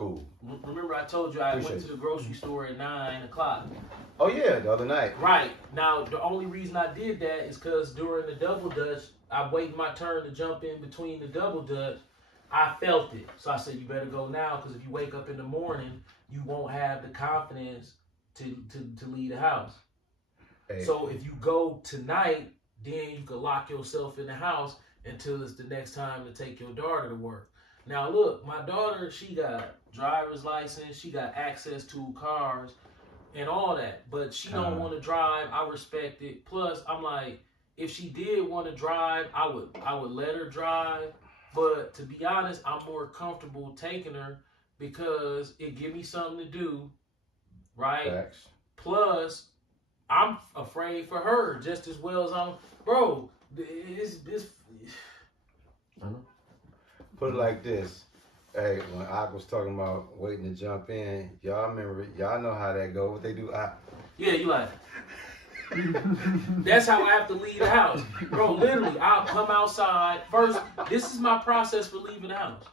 Cool. Remember I told you I went to the grocery store at 9 o'clock. Oh yeah, the other night. Right. Now the only reason I did that is because during the double dutch, I waited my turn to jump in between the double dutch. I felt it. So I said, you better go now, because if you wake up in the morning, you won't have the confidence to leave the house. Hey. So if you go tonight, then you can lock yourself in the house until it's the next time to take your daughter to work. Now look, my daughter, she got driver's license, she got access to cars and all that, but she don't want to drive. I respect it. Plus, I'm like, if she did want to drive, I would let her drive. But to be honest, I'm more comfortable taking her because it give me something to do, right? Facts. Plus, I'm afraid for her just as well as I'm, bro. This. Put it like this. Hey, when I was talking about waiting to jump in, y'all remember, y'all know how that go. What they do? Yeah, you like. That's how I have to leave the house. Bro, literally, I'll come outside. First, this is my process for leaving the house.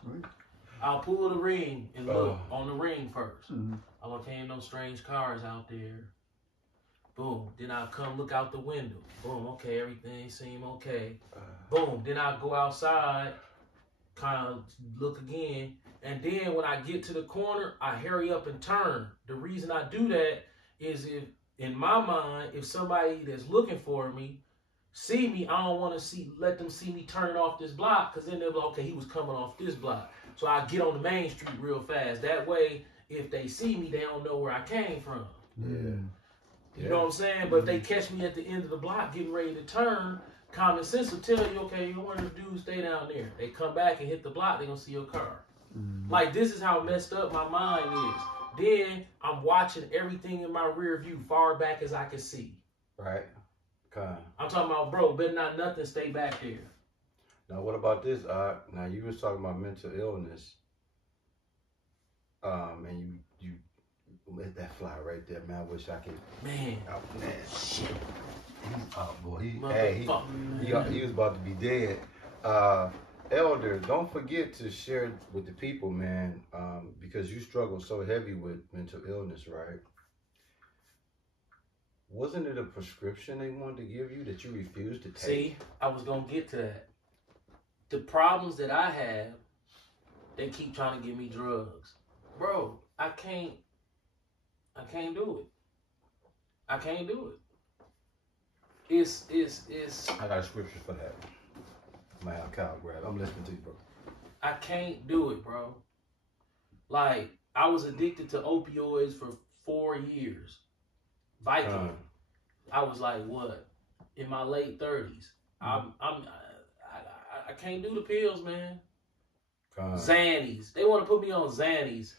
I'll pull the ring and look on the ring first. I'm like, ain't no strange cars out there. Boom. Then I'll come look out the window. Boom. Okay, everything seem okay. Boom. Then I'll go outside, kind of look again. And then when I get to the corner, I hurry up and turn. The reason I do that is if, in my mind, if somebody that's looking for me see me, I don't want to let them see me turning off this block, because then they'll be like, okay, he was coming off this block. So I get on the main street real fast. That way, if they see me, they don't know where I came from. Yeah. You know what I'm saying? But if they catch me at the end of the block getting ready to turn, common sense will tell you, okay, you want to do, stay down there. They come back and hit the block, they're going to see your car. Like, this is how messed up my mind is. Then I'm watching everything in my rear view far back as I can see. Right. Okay. I'm talking about, bro, better not nothing stay back there. Now, what about this? Now, you was talking about mental illness. And you let that fly right there, man. I wish I could. Man. Oh, man. Shit. Oh, boy. He was about to be dead. Elder, don't forget to share with the people, man, because you struggle so heavy with mental illness, right? Wasn't it a prescription they wanted to give you that you refused to take? See, I was going to get to that. The problems that I have, they keep trying to give me drugs. Bro, I can't do it. I can't do it. It's. I got a scripture for that. I'm gonna have Kyle grab. I'm listening to you, bro. I can't do it, bro. Like, I was addicted to opioids for 4 years. Vicodin. I was like, what? In my late 30s. I can't do the pills, man. Xannies. They want to put me on Xannies.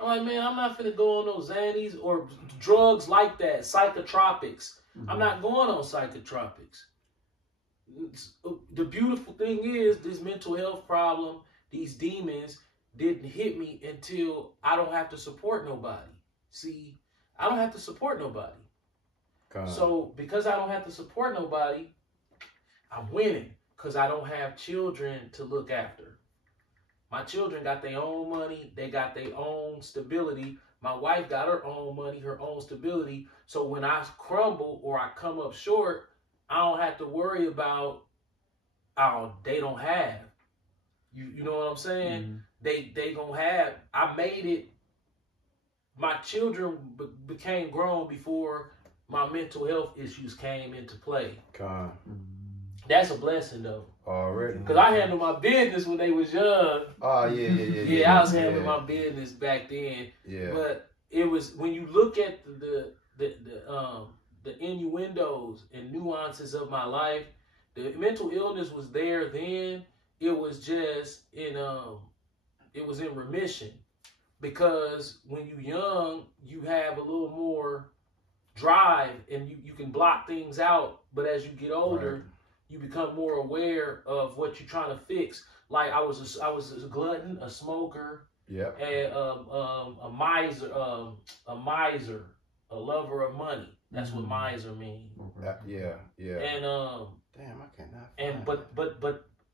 I'm like, man, I'm not finna go on those Xannies or drugs like that, psychotropics. I'm not going on psychotropics. The beautiful thing is, this mental health problem, these demons, didn't hit me until I don't have to support nobody. See, I don't have to support nobody. So because I don't have to support nobody, I'm winning, because I don't have children to look after. My children got their own money. They got their own stability. My wife got her own money, her own stability. So when I crumble or I come up short, I don't have to worry about, oh, they don't have. You know what I'm saying? They gonna have. I made it. My children became grown before my mental health issues came into play. That's a blessing, though. Already. Because I handled my business when they was young. Oh, yeah. Yeah, I was handling my business back then. Yeah. But it was, when you look at the innuendos and nuances of my life, the mental illness was there then. It was just it was in remission. Because when you're young, you have a little more drive and you can block things out. But as you get older, you become more aware of what you're trying to fix. Like I was a glutton, a smoker, and a miser, a lover of money. That's what miser means. Yeah. And damn, I cannot. And but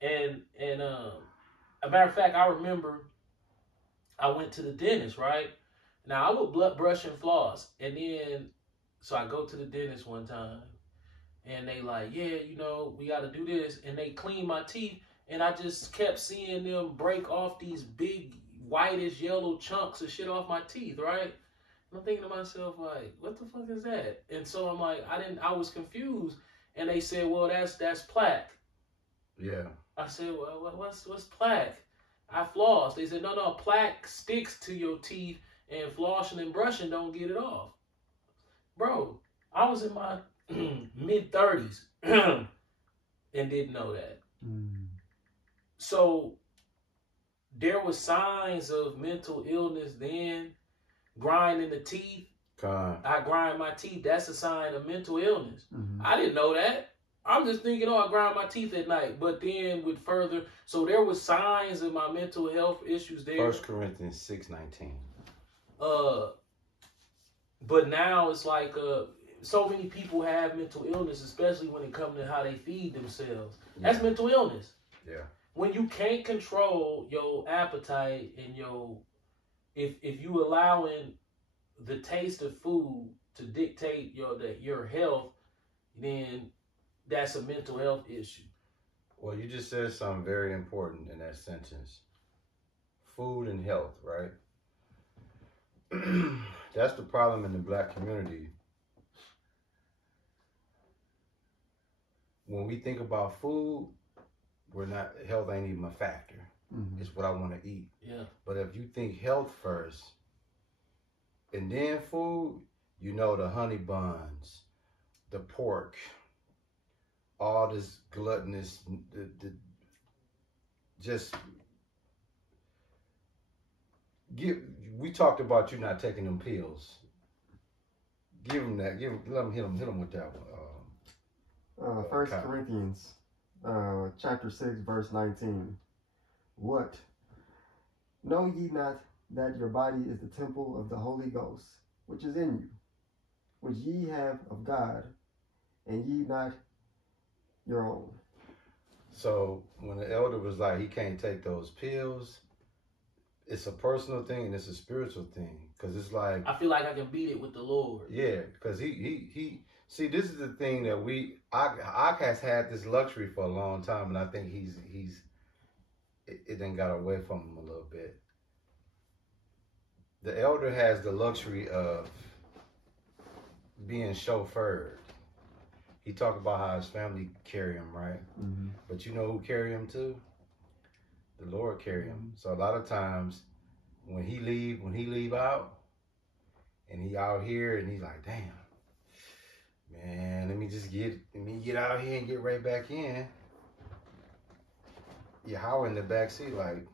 a matter of fact, I remember I went to the dentist, right? Now, I would brush and floss. And then, so I go to the dentist one time. And they like, yeah, you know, we got to do this. And they clean my teeth. And I just kept seeing them break off these big whitish yellow chunks of shit off my teeth, right? And I'm thinking to myself, like, what the fuck is that? And so I'm like, I was confused. And they said, well, that's plaque. Yeah. I said, well, what's plaque? I floss. They said, no, plaque sticks to your teeth, and flossing and brushing don't get it off. Bro, I was in my mid-30s and didn't know that. So there was signs of mental illness then. Grinding the teeth. I grind my teeth. That's a sign of mental illness. I didn't know that. I'm just thinking, I grind my teeth at night. But then with further, so there was signs of my mental health issues there. 1 Corinthians 6:19. But now it's like so many people have mental illness, especially when it comes to how they feed themselves. That's mental illness. Yeah. When you can't control your appetite and if you allowing the taste of food to dictate your health, then that's a mental health issue. Well, you just said something very important in that sentence. Food and health, right? That's the problem in the black community. When we think about food, health ain't even a factor. It's what I want to eat. Yeah. But if you think health first and then food, you know, the honey buns, the pork, all this gluttonous, we talked about you not taking them pills. Give them that. Let them hit them with that one. 1 Corinthians, chapter 6, verse 19. What? Know ye not that your body is the temple of the Holy Ghost, which is in you, which ye have of God, and ye not your own? So when the elder was like, he can't take those pills, it's a personal thing and it's a spiritual thing. Because it's like, I feel like I can beat it with the Lord. Yeah, because he see, this is the thing that I has had this luxury for a long time, and I think it then got away from him a little bit. The elder has the luxury of being chauffeured. He talked about how his family carry him, right? But you know who carry him too? The Lord carry him. So a lot of times when he leave out and he out here and he's like, damn, man, let me get out here and get right back in. Yahweh in the back seat, like,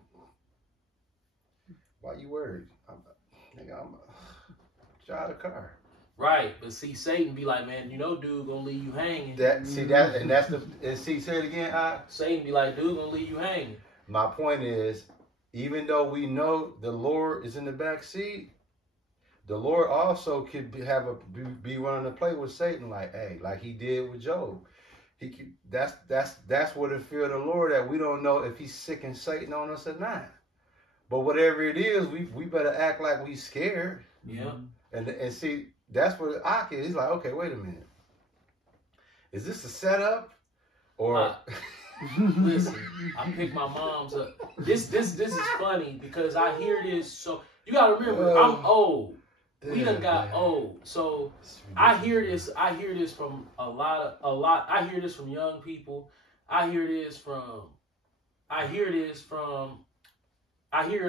why you worried? I'm drive the car. Right, but see, Satan be like, man, you know, dude gonna leave you hanging. Say it again. Satan be like, dude gonna leave you hanging. My point is, even though we know the Lord is in the back seat, the Lord also could be running the play with Satan, like, hey, like he did with Job. That's where the fear of the Lord at. We don't know if he's sicking Satan on us or not. But whatever it is, we better act like we scared. Yeah. And see, that's where Ak is. He's like, okay, wait a minute. Is this a setup? Or listen, I picked my mom's up. This is funny because I hear this. So you gotta remember, I'm old. We done got old. So I hear this from a lot. I hear this from young people. I hear it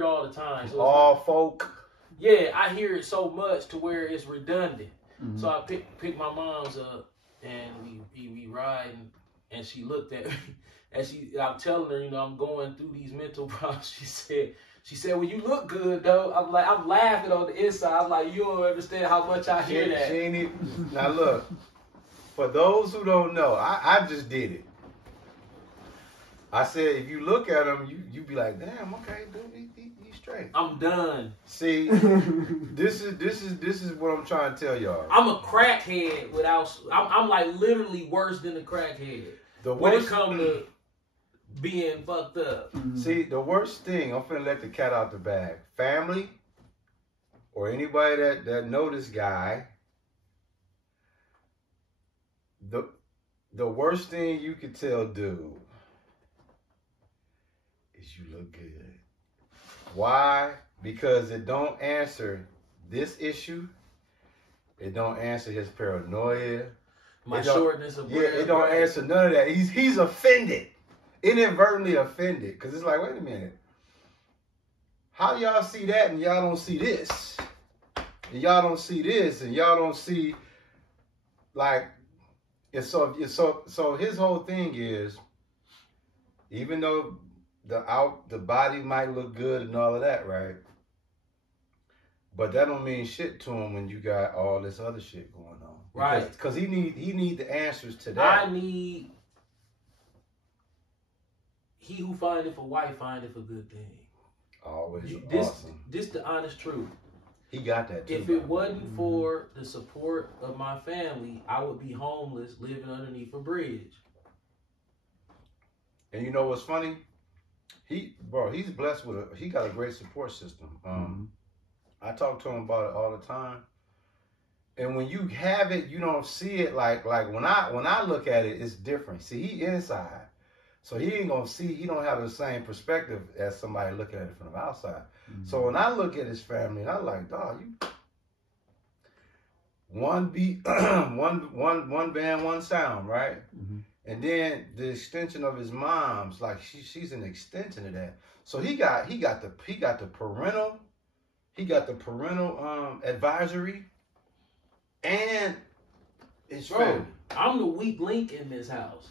all the time. So all folk. Yeah, I hear it so much to where it's redundant. So I pick my mom's up and we ride and she looked at me and I'm telling her, you know, I'm going through these mental problems. She said, well, you look good though. I'm laughing on the inside. I'm like, you don't understand how much I hear that. Now look, for those who don't know, I just did it. I said, if you look at him, you be like, damn, okay, dude, he's straight. I'm done. See, this is what I'm trying to tell y'all. I'm a crackhead I'm like literally worse than a crackhead. When it comes to being fucked up. See, the worst thing, I'm finna let the cat out the bag. Family or anybody that know this guy, the worst thing you could tell dude is you look good. Why? Because it don't answer this issue. It don't answer his paranoia. My shortness of breath. Yeah, it don't answer none of that. He's offended. Inadvertently offended. Because it's like, wait a minute. How y'all see that and y'all don't see this? And y'all don't see this and y'all don't see, like, and so his whole thing is, even though the body might look good and all of that, right? But that don't mean shit to him when you got all this other shit going on. Right. Because he need the answers to that. I need, he who findeth a wife findeth a good thing. Always awesome. This the honest truth. He got that too. If it wasn't for the support of my family, I would be homeless, living underneath a bridge. And you know what's funny? He's blessed with he got a great support system. I talk to him about it all the time. And when you have it, you don't see it like when I look at it, it's different. See, he inside. So he ain't gonna see, he don't have the same perspective as somebody looking at it from the outside. So when I look at his family, and I'm like, dog, you one beat, one band, one sound, right? And then the extension of his mom's, like she's an extension of that. So he got the parental advisory, and it's bro. I'm the weak link in this house.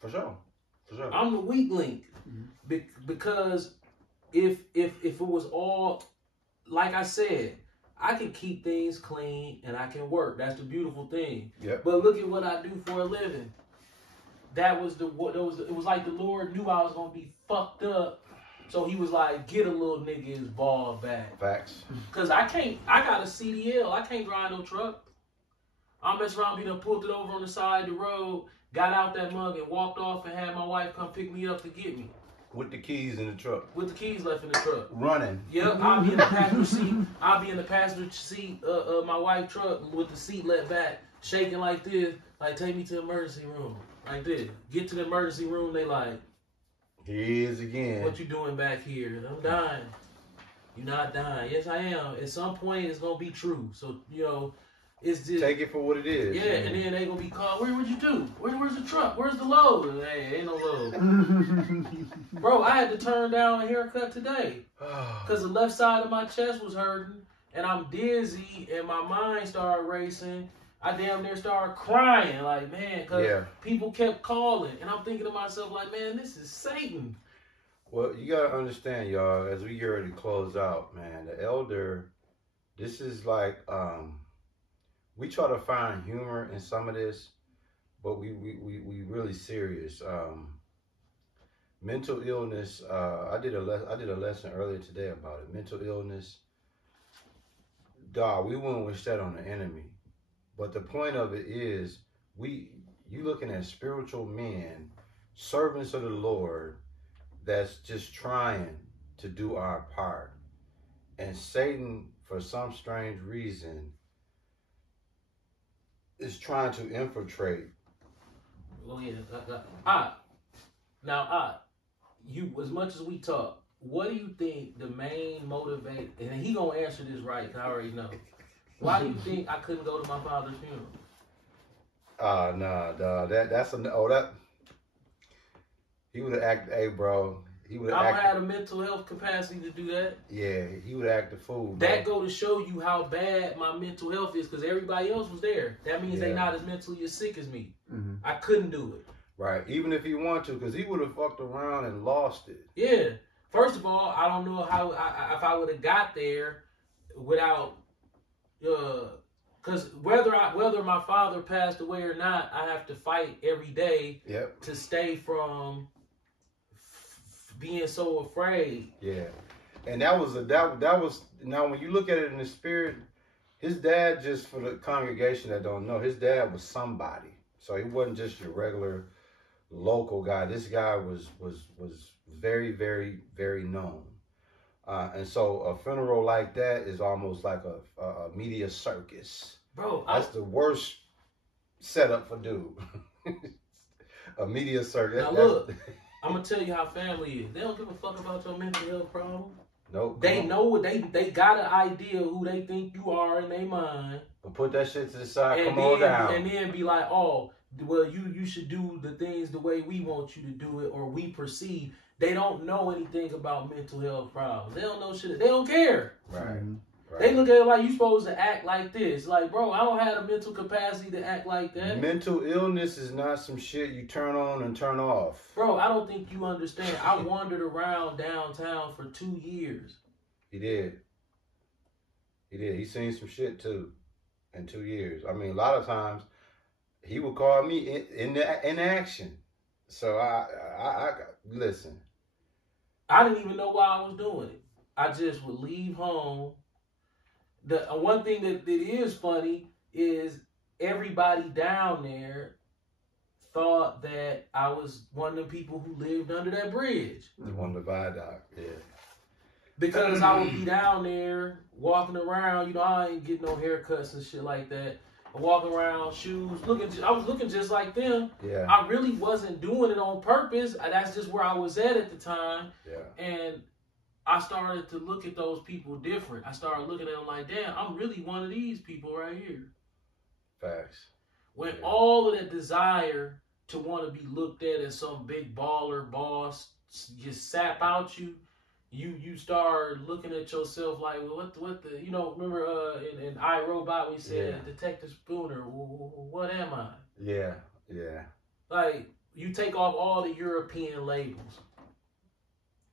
For sure. I'm the weak link because if it was all like I said, I can keep things clean and I can work. That's the beautiful thing. Yep. But look at what I do for a living. It was like the Lord knew I was gonna be fucked up, so He was like, get a little nigga his ball back. Facts. Cause I got a CDL. I can't drive no truck. I'm messing around, be done pulled it over on the side of the road, got out that mug and walked off and had my wife come pick me up to get me. With the keys in the truck. With the keys left in the truck. Running. Yep, I'll be in the passenger seat. I'll be in the passenger seat of my wife's truck with the seat let back, shaking like this, like take me to the emergency room. Like this. Get to the emergency room, they like, here he is again. What you doing back here? I'm dying. You're not dying. Yes, I am. At some point, it's going to be true. So, you know, it's just... Take it for what it is. Yeah, man. And then they going to be called, where'd you do? Where's the truck? Where's the load? Hey, ain't no load. Bro, I had to turn down a haircut today. Because the left side of my chest was hurting. And I'm dizzy. And my mind started racing. I damn near started crying. Like, man, because people kept calling. And I'm thinking to myself, like, man, this is Satan. Well, you got to understand, y'all, as we get ready to close out, man, the elder, this is like, we try to find humor in some of this, but we really serious. Mental illness, I did a lesson earlier today about it. Mental illness, dog, we wouldn't wish that on the enemy. But the point of it is, you looking at spiritual men, servants of the Lord, that's just trying to do our part. And Satan, for some strange reason, is trying to infiltrate. Oh yeah. You, as much as we talk, what do you think the main motivate? And he gonna answer this right, cause I already know. Why do you think I couldn't go to my father's funeral? He would have acted, hey bro. He would have. I don't have the mental health capacity to do that. Yeah, he would have acted fool. That go to show you how bad my mental health is, because everybody else was there. That means they not as mentally as sick as me. I couldn't do it. Right, even if he wanted to, because he would have fucked around and lost it. Yeah. First of all, I don't know how if I would have got there without, because whether my father passed away or not, I have to fight every day to stay from being so afraid. Yeah, and that was now when you look at it in the spirit, his dad, just for the congregation that don't know, his dad was somebody. So he wasn't just your regular local guy. This guy was very, very, very known. And so a funeral like that is almost like a media circus. Bro, that's the worst setup for dude. A media circus. Now look, I'm gonna tell you how family is. They don't give a fuck about your mental health problem. Nope. They know what they got an idea of who they think you are in their mind. But put that shit to the side. And come on down. And then be like, oh, well, you should do the things the way we want you to do it, or we perceive. They don't know anything about mental health problems. They don't know shit. They don't care. Right. Right. They look at it like you supposed to act like this. Like, bro, I don't have the mental capacity to act like that. Mental illness is not some shit you turn on and turn off. Bro, I don't think you understand. I wandered around downtown for 2 years. He did. He seen some shit too in 2 years. I mean, a lot of times he would call me in action. So I listen. I didn't even know why I was doing it. I just would leave home. The one thing that is funny is everybody down there thought that I was one of the people who lived under that bridge. On the viaduct, yeah. Because I would be down there walking around, you know, I ain't getting no haircuts and shit like that. I walking around, shoes, I was looking just like them. Yeah. I really wasn't doing it on purpose. That's just where I was at the time. Yeah. And I started to look at those people different. I started looking at them like, damn, I'm really one of these people right here. Facts. When all of that desire to want to be looked at as some big baller boss just sap out you start looking at yourself like, well, what the, you know, remember in iRobot we said, Detective Spooner, what am I? Yeah. Like, you take off all the European labels,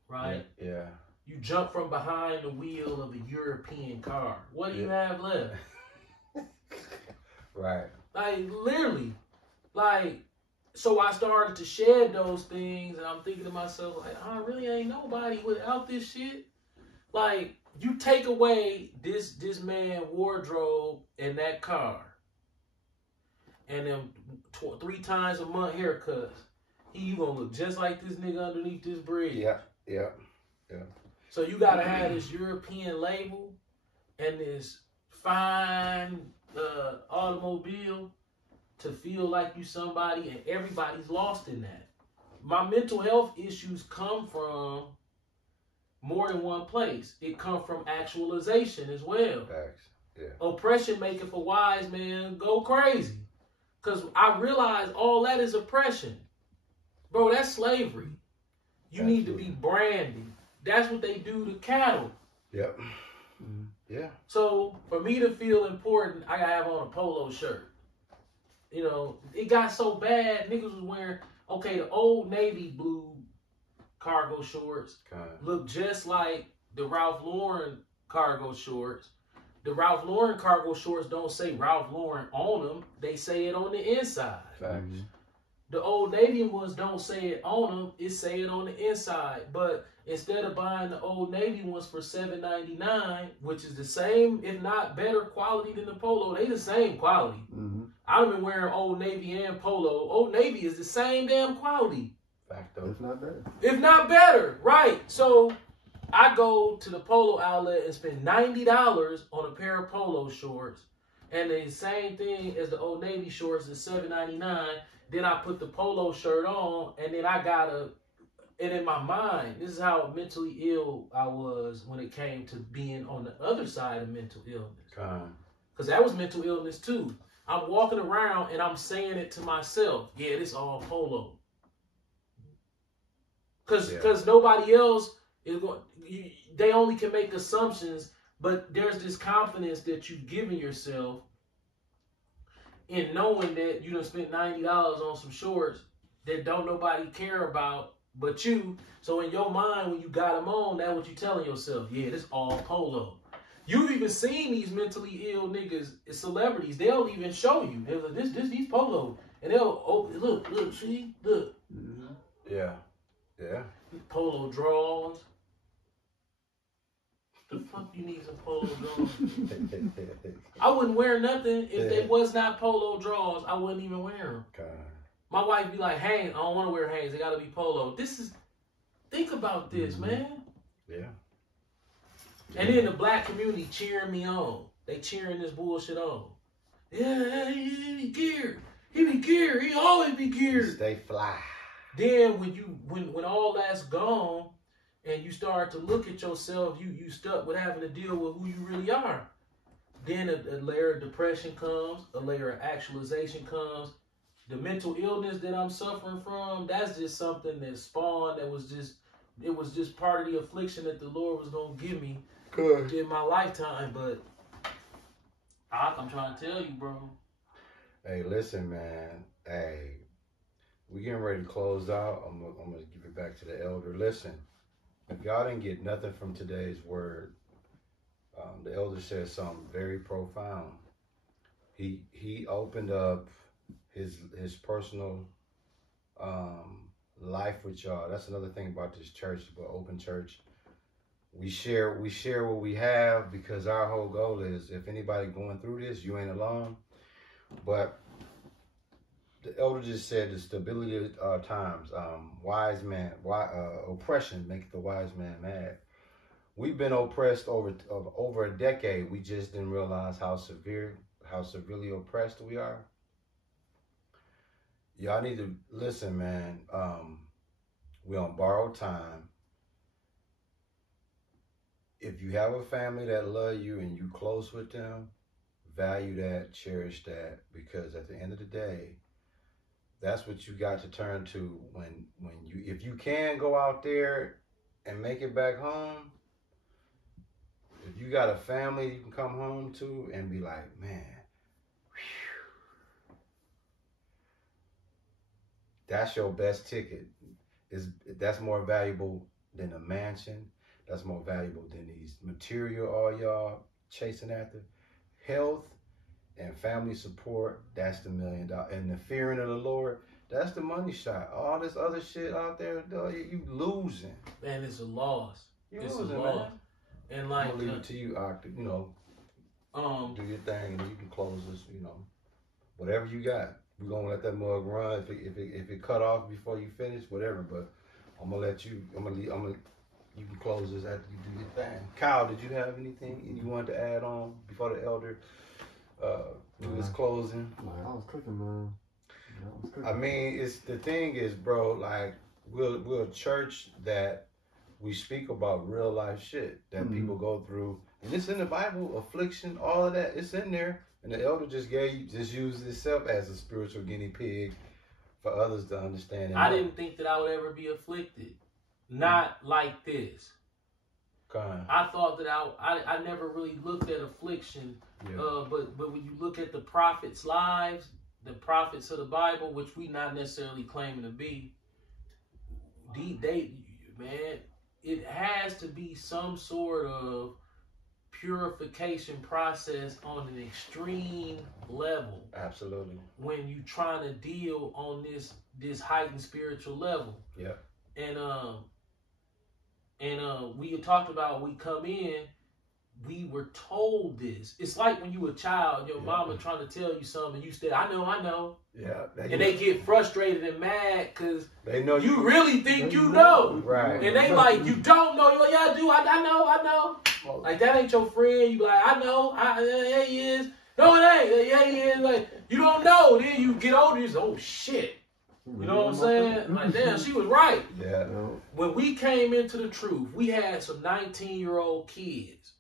right? Yeah. You jump from behind the wheel of a European car. What do you have left? Right. Like, literally. Like, so I started to shed those things, and I'm thinking to myself, like, I really ain't nobody without this shit. Like, you take away this man wardrobe and that car, and then 3 times a month haircuts, you gonna look just like this nigga underneath this bridge. Yeah. So you gotta have this European label and this fine automobile to feel like you somebody, and everybody's lost in that. My mental health issues come from more than one place. It comes from actualization as well. Facts. Yeah. Oppression make it for wise man go crazy. Because I realize all that is oppression. Bro, that's slavery. You Absolutely. need to be branded. That's what they do to cattle. Yep. Yeah. So for me to feel important, I gotta have on a polo shirt. You know, it got so bad, niggas was wearing, the Old Navy blue cargo shorts look just like the Ralph Lauren cargo shorts. The Ralph Lauren cargo shorts don't say Ralph Lauren on them. They say it on the inside. Facts. The Old Navy ones don't say it on them. It say it on the inside. But instead of buying the Old Navy ones for $7.99, which is the same, if not better quality than the polo, they the same quality. I've been wearing Old Navy and polo. Old Navy is the same damn quality. Fact, If not better. If not better, right. So I go to the polo outlet and spend $90 on a pair of polo shorts, and the same thing as the Old Navy shorts is $7.99. Then I put the polo shirt on, and then and in my mind, this is how mentally ill I was when it came to being on the other side of mental illness. Because that was mental illness too. I'm walking around and I'm saying it to myself, yeah, this all polo. Because nobody else is going, they only can make assumptions, but there's this confidence that you've given yourself in knowing that you done spent $90 on some shorts that don't nobody care about but you. So in your mind, when you got them on, that's what you telling yourself. Yeah, this all polo. You've even seen these mentally ill niggas, celebrities. They'll even show you. They're like, these polo. And they'll, look, see, look. Yeah. Polo draws. The fuck you need some polo draws? I wouldn't wear nothing if they was not polo draws. I wouldn't even wear them. My wife be like, Hanes, I don't want to wear Hanes. They got to be Polo. Think about this, man. Yeah. And then the black community cheering me on. They cheering this bullshit on. Yeah, he be geared. He be geared. He always be geared. Stay fly. Then when all that's gone and you start to look at yourself, you stuck with having to deal with who you really are. Then a layer of depression comes, a layer of actualization comes. The mental illness that I'm suffering from, that's just something that spawned, it was just part of the affliction that the Lord was going to give me in my lifetime. But I'm trying to tell you, bro. Hey, listen, man. Hey, we getting ready to close out. I'm going to give it back to the elder. Listen, if y'all didn't get nothing from today's word, the elder said something very profound. He opened up his personal life with y'all. That's another thing about this church, about Open Church. We share what we have, because our whole goal is, if anybody going through this, you ain't alone. But the elder just said the stability of times, oppression makes the wise man mad. We've been oppressed over a decade. We just didn't realize how severely oppressed we are. Y'all need to listen, man. We on borrowed time. If you have a family that love you and you close with them, value that, cherish that, because at the end of the day, that's what you got to turn to if you can go out there and make it back home. If you got a family you can come home to and be like, man, whew, that's your best ticket. That's more valuable than a mansion. That's more valuable than these material all y'all chasing after. Health and family support, that's the $1 million. And the fearing of the Lord, that's the money shot. All this other shit out there, you losing. Man, it's a loss. It's losing, a loss. Man. And like, I'm gonna leave it to you, Octa. Do your thing, and you can close this. Whatever you got, we're gonna let that mug run. If it cut off before you finish, whatever. But I'm gonna let you. You can close this after you do your thing. Kyle, did you have anything you wanted to add on before the elder do his closing? I was cooking, man. I mean, the thing is, bro. Like, we're a church that we speak about real life shit that people go through, and it's in the Bible. Affliction, all of that, it's in there. And the elder just used itself as a spiritual guinea pig for others to understand. I didn't think that I would ever be afflicted. Not like this. I thought that I never really looked at affliction. Yeah. But when you look at the prophets' lives, the prophets of the Bible, which we not necessarily claiming to be, man, it has to be some sort of purification process on an extreme level. Absolutely. When you trying to deal on this heightened spiritual level. Yeah. And we had talked about, we come in, we were told this. It's like when you were a child, your mama trying to tell you something, and you said, I know. Yeah. And they get frustrated and mad because they know you really think you know. Right. And they like, you don't know. You're like, yeah, I do. I know. Like, that ain't your friend. You like, I know. Yeah, he is. No, it ain't. Yeah, he is. Like, you don't know. Then you get older, you say, oh, shit. You know what I'm saying? Like, damn, she was right. Yeah. When we came into the truth, we had some 19-year-old kids,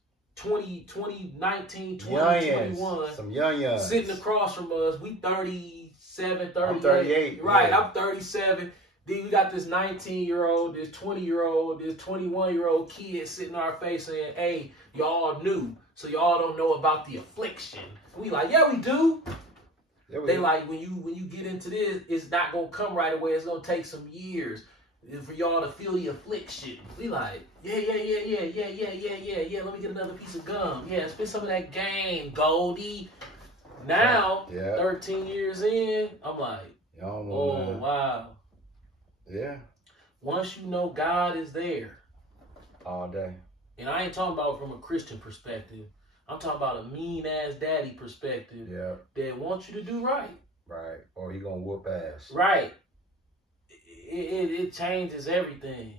19, 20, 21. Some young. Sitting across from us. We 37, 38. I'm 38. Right, yeah. I'm 37. Then we got this 19-year-old, this 20-year-old, this 21-year-old kid sitting in our face saying, hey, y'all new, so y'all don't know about the affliction. We like, yeah, we do. They like, when you get into this, it's not gonna come right away. It's gonna take some years for y'all to feel the affliction. We like, yeah. Let me get another piece of gum. Yeah, spend some of that game, Goldie. Now, 13 years in, I'm like, oh wow. Yeah. Once you know God is there, all day. And I ain't talking about from a Christian perspective. I'm talking about a mean ass daddy perspective that wants you to do right. Right. Or he gonna whoop ass. Right. It changes everything.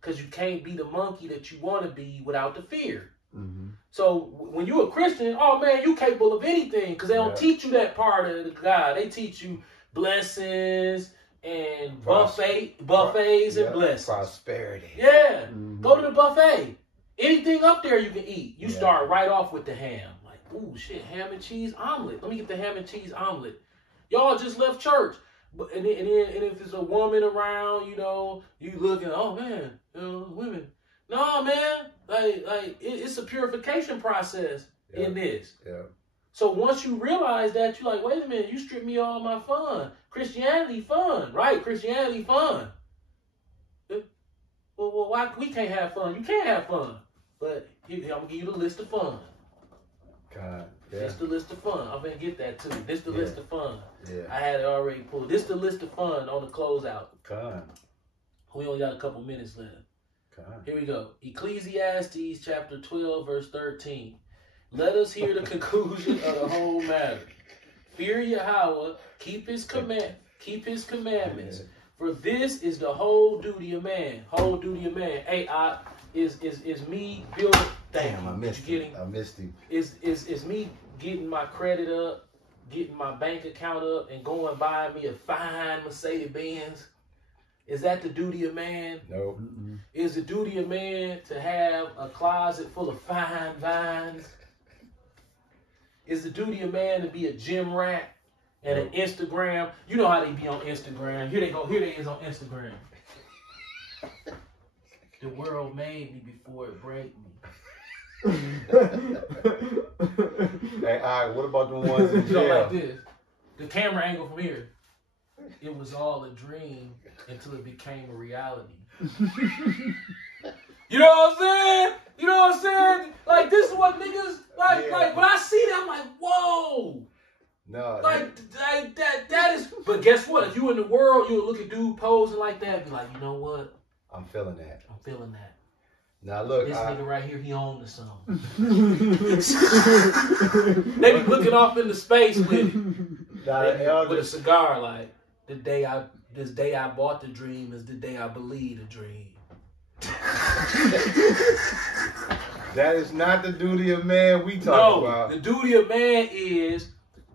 Because you can't be the monkey that you want to be without the fear. Mm-hmm. So when you're a Christian, oh man, you capable of anything. Because they don't teach you that part of the God. They teach you blessings and buffets and blessings. Prosperity. Yeah. Mm-hmm. Go to the buffet. Anything up there you can eat. You start right off with the ham. Like, ooh, shit, ham and cheese omelet. Let me get the ham and cheese omelet. Y'all just left church. And if there's a woman around, you know, you looking, oh man, you know, women. No, man, it's a purification process in this. Yeah. So once you realize that, you're like, wait a minute, you stripped me all my fun. Christianity fun, right? Christianity fun. Well, why we can't have fun? You can't have fun. But I'm gonna give you the list of fun. God. Yeah. This the list of fun. I'm gonna get that too. This the list of fun. Yeah. I had it already pulled. This the list of fun on the closeout. God. We only got a couple minutes left. God. Here we go. Ecclesiastes chapter 12, verse 13. Let us hear the conclusion of the whole matter. Fear Yahweh, keep his commandments. For this is the whole duty of man. Whole duty of man. Hey, is me building. Damn, I missed him. Is me getting my credit up, getting my bank account up, and going buy me a fine Mercedes Benz? Is that the duty of man? No. Mm-mm. Is the duty of man to have a closet full of fine vines? Is the duty of man to be a gym rat and an Instagram? You know how they be on Instagram. Here they go. Here they is on Instagram. The world made me before it break me. Hey, all right, what about the ones in You know, jail? like this. The camera angle from here. It was all a dream until it became a reality. You know what I'm saying? You know what I'm saying? Like, this is what niggas, like when I see that, I'm like, whoa. No. Like that is, but guess what? If you in the world, you'll look at dude posing like that and be like, you know what? I'm feeling that. I'm feeling that. Now look, This nigga right here, he owned to something. They be looking off into space with a cigar, like this day I bought the dream is the day I believe the dream. That is not the duty of man we talk about. The duty of man is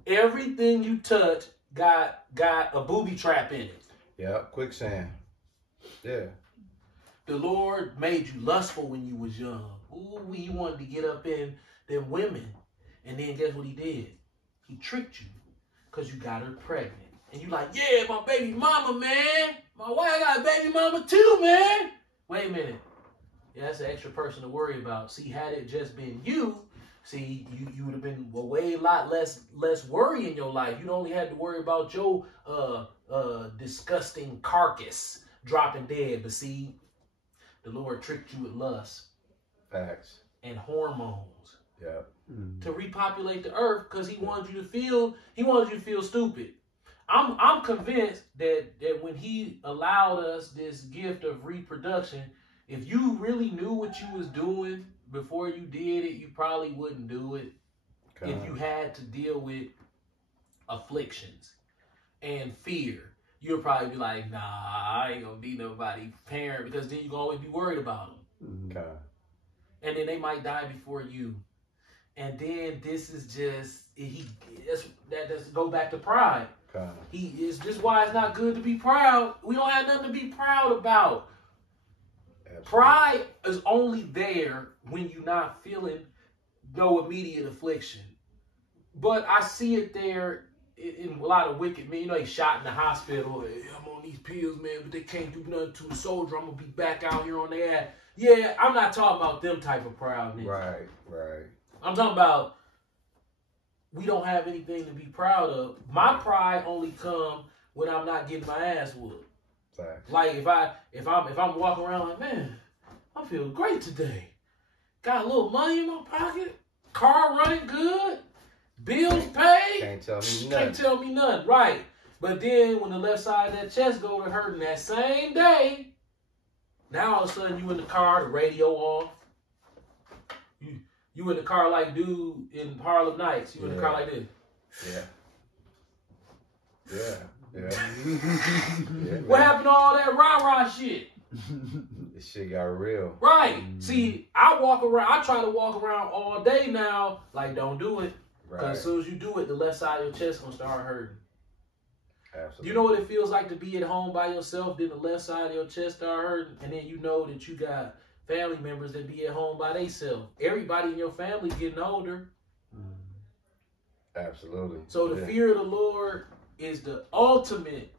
everything you touch got a booby trap in it. Yeah, quicksand. Yeah. The Lord made you lustful when you was young. Ooh, you wanted to get up in them women. And then guess what he did? He tricked you because you got her pregnant. And you like, yeah, my baby mama, man. My wife got a baby mama too, man. Wait a minute. Yeah, that's an extra person to worry about. See, had it just been you, see, you would have been a way lot less worry in your life. You'd only had to worry about your disgusting carcass dropping dead. But see, the Lord tricked you with lust. Facts. And hormones. Yeah. To repopulate the earth because he wanted you to feel stupid. I'm convinced that when he allowed us this gift of reproduction, if you really knew what you was doing before you did it, you probably wouldn't do it. If you had to deal with afflictions and fear, you'll probably be like, nah, I ain't gonna be nobody's parent, because then you're gonna always be worried about them. Okay. And then they might die before you. And then this is just that's go back to pride. Okay. This is why it's not good to be proud. We don't have nothing to be proud about. Absolutely. Pride is only there when you're not feeling no immediate affliction. But I see it there in a lot of wicked men. You know, they shot in the hospital. Hey, I'm on these pills, man, but they can't do nothing to a soldier. I'm going to be back out here on their ass. Yeah, I'm not talking about them type of proud niggas. Right. I'm talking about we don't have anything to be proud of. My pride only come when I'm not getting my ass whooped. Facts. Like if I'm walking around like, man, I feel great today. Got a little money in my pocket, car running good, bills paid. Can't tell me nothing. Can't tell me nothing, right? But then when the left side of that chest go to hurting that same day, now all of a sudden you in the car, the radio off. You in the car like dude in Harlem Nights. You in the car like this. Yeah. What happened to all that rah-rah shit? This shit got real. Right. See, I try to walk around all day now, like, don't do it. Because as soon as you do it, the left side of your chest gonna start hurting. Absolutely. You know what it feels like to be at home by yourself, then the left side of your chest start hurting, and then you know that you got family members that be at home by themselves. Everybody in your family getting older. Absolutely. So the fear of the Lord is the ultimate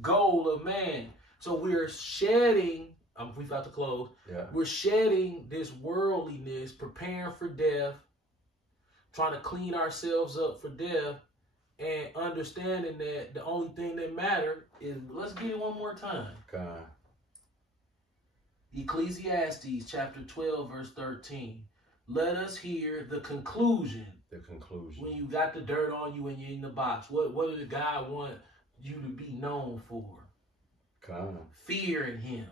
goal of man. So we're shedding, we about to close. Yeah. We're shedding this worldliness, preparing for death, trying to clean ourselves up for death, and understanding that the only thing that matters is, let's get it one more time. God. Ecclesiastes chapter 12, verse 13. Let us hear the conclusion. The conclusion. When you got the dirt on you and you're in the box, what did God want you to be known for? God. Fearing him.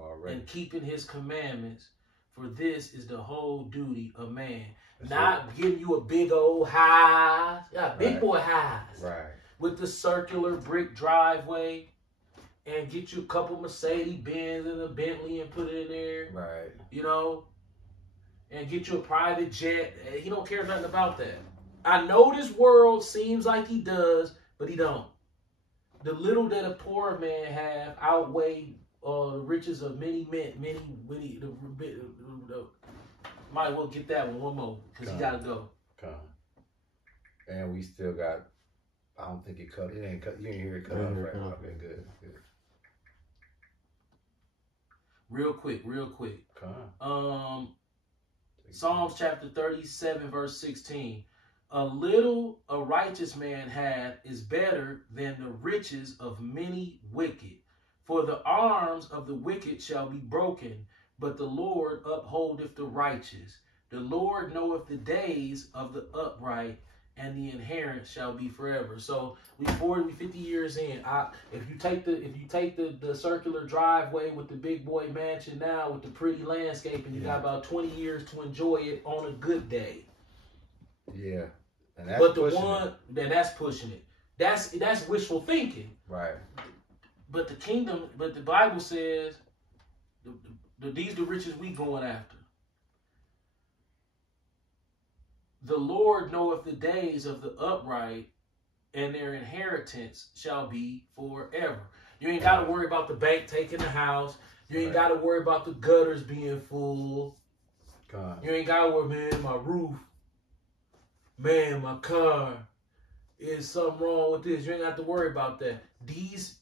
Already. And keeping his commandments. For this is the whole duty of man. That's Not giving you a big old highs. Yeah, big boy highs. Right. With the circular brick driveway. And get you a couple Mercedes Benz and a Bentley and put it in there. Right. You know? And get you a private jet. He don't care nothing about that. I know this world seems like he does, but he don't. The little that a poor man have outweigh the riches of many men. Might well get that one more because he gotta go. And we still got. I don't think it cut. It ain't cut. You didn't hear it cut off, right? Okay, good. Real quick. Psalms chapter 37, verse 16. A little a righteous man hath is better than the riches of many wicked. For the arms of the wicked shall be broken, but the Lord upholdeth the righteous. The Lord knoweth the days of the upright, and the inheritance shall be forever. So we 50 years in. If you take the circular driveway with the big boy mansion now with the pretty landscape, and you got about 20 years to enjoy it on a good day. Yeah. And that's that's pushing it. That's wishful thinking. Right. But the Bible says these the riches we going after. The Lord knoweth the days of the upright, and their inheritance shall be forever. You ain't got to worry about the bank taking the house. You ain't got to worry about the gutters being full. God. You ain't got to worry, man, my roof. Man, my car. Is something wrong with this? You ain't got to worry about that. These